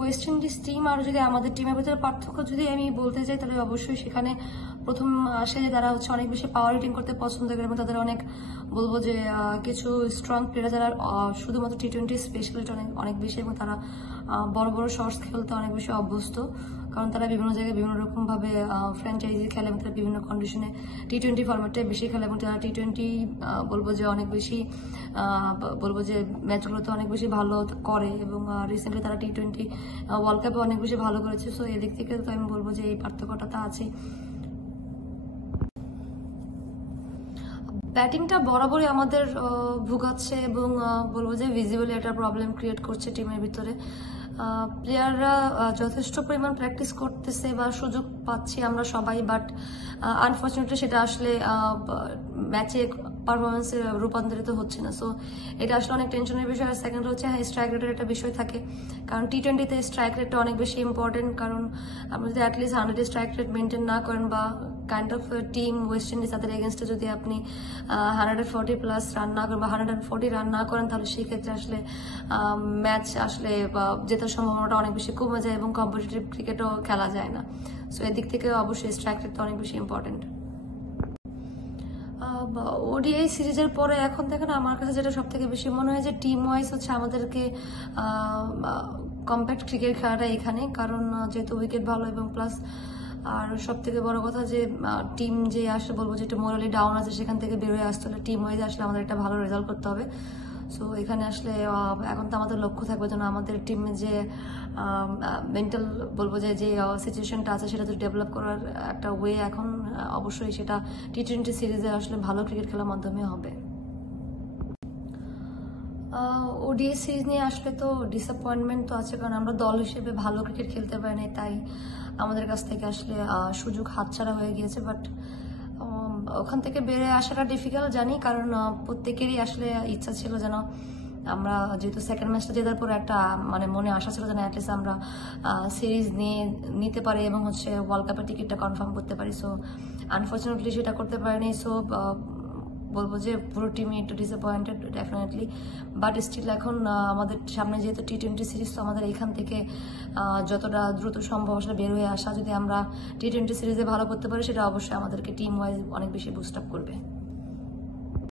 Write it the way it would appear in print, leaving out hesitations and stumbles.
West Indies team আর যদি আমাদের টিমের ভিতরে পার্থক্য যদি আমি বলতে চাই, তাহলে অবশ্যই সেখানে প্রথম আসে যে তারা হচ্ছে অনেক বেশি পাওয়ার হিটিং করতে পছন্দ করে এবং তাদের অনেক বলবো যে কিছু স্ট্রং প্লেয়ার যারা শুধুমাত্র টি-20 স্পেশালিস্ট অনেক বেশি, এবং তারা বড় বড় শর্টস খেলতে অনেক বেশি অভ্যস্ত, কারণ তারা বিভিন্ন জায়গায় বিভিন্ন রকম ভাবে ফ্র্যাঞ্চাইজি খেলে এবং তারা বিভিন্ন কন্ডিশনে টি-20 ফরম্যাটে বেশি খেলে এবং তারা টি-20 বলবো যে অনেক বেশি বলবো যে ম্যাচগুলোতে অনেক বেশি ভালো করে এবং রিসেন্টলি তারা টি-20 ওয়ার্ল্ড কাপে অনেক বেশি ভালো করেছে। সো এদিক থেকে তো আমি বলবো যে এই পার্থক্যটা তো আছে। ব্যাটিংটা বরাবরই আমাদের ভুগাচ্ছে এবং বলবো যে ভিজিবলি একটা প্রবলেম ক্রিয়েট করছে টিমের ভিতরে। প্লেয়াররা যথেষ্ট পরিমাণ প্র্যাকটিস করতেছে বা সুযোগ পাচ্ছি আমরা সবাই, বাট আনফর্চুনেটলি সেটা আসলে ম্যাচে পারফরমেন্সে রূপান্তরিত হচ্ছে না। সো এটা আসলে অনেক টেনশনের বিষয়। আর সেকেন্ড হচ্ছে স্ট্রাইক রেটের একটা বিষয় থাকে, কারণ টি-20তে স্ট্রাইক রেটটা অনেক বেশি ইম্পর্টেন্ট, কারণ আপনি যদি অ্যাটলিস্ট 100 স্ট্রাইক রেট মেনটেন না করেন বা kind of team West Indies তাদের এগেনস্টে যদি আপনি 140+ রান না করেন বা 140 রান না করেন, তাহলে সেই ক্ষেত্রে আসলে ম্যাচ আসলে জেতার সম্ভাবনাটা অনেক বেশি কমে যায় এবং কম্পিটিটিভ ক্রিকেটও খেলা যায় না। সো এদিক থেকে অবশ্যই স্ট্রাইক রেটটা অনেক বেশি ইম্পর্টেন্ট। ওডিআই সিরিজের পরে এখন দেখেন আমার কাছে যেটা সব থেকে বেশি মনে হয় যে টিম ওয়াইজ হচ্ছে আমাদেরকে কম্প্যাক্ট ক্রিকেট খেলাটা এখানে, কারণ যেহেতু উইকেট ভালো এবং প্লাস আর সব থেকে বড় কথা যে টিম যে আসলে বলবো যে একটু মোরালি ডাউন আছে সেখান থেকে বেরোয় আসতে হলে টিম ওয়াইজ আসলে আমাদের একটা ভালো রেজাল্ট করতে হবে। সো এখানে আসলে এখন তো আমাদের লক্ষ্য থাকবে যেন আমাদের টিমে যে মেন্টাল বলবো যে সিচুয়েশনটা আছে সেটা তো ডেভেলপ করার একটা ওয়ে এখন অবশ্যই সেটা টি-20 সিরিজে আসলে ভালো ক্রিকেট খেলার মাধ্যমে হবে। ওডিআই সিরিজ নিয়ে আসলে তো ডিসঅ্যাপয়েন্টমেন্ট তো আছে, কারণ আমরা দল হিসেবে ভালো ক্রিকেট খেলতে পারি না, তাই আমাদের কাছ থেকে আসলে সুযোগ হাতছাড়া হয়ে গিয়েছে। বাট ওখান থেকে বেরিয়ে আসাটা ডিফিকাল্ট জানি, কারণ প্রত্যেকেরই আসলে ইচ্ছা ছিল যেন আমরা যেহেতু সেকেন্ড ম্যাচটা জেতার পর একটা মানে মনে আশা ছিল যেন অ্যাটলিস্ট আমরা সিরিজ নিতে পারি এবং হচ্ছে ওয়ার্ল্ড কাপের টিকিটটা কনফার্ম করতে পারি। সো আনফর্চুনেটলি সেটা করতে পারিনি। সো বলবো যে পুরো টিমই একটু ডিসঅ্যাপয়েন্টেড ডেফিনেটলি, বাট স্টিল এখন আমাদের সামনে যেহেতু টি-20 সিরিজ, তো আমাদের এখান থেকে যতটা দ্রুত সম্ভব আসলে বের হয়ে আসা, যদি আমরা টি-20 সিরিজে ভালো করতে পারি সেটা অবশ্যই আমাদেরকে টিম ওয়াইজ অনেক বেশি বুস্ট আপ করবে।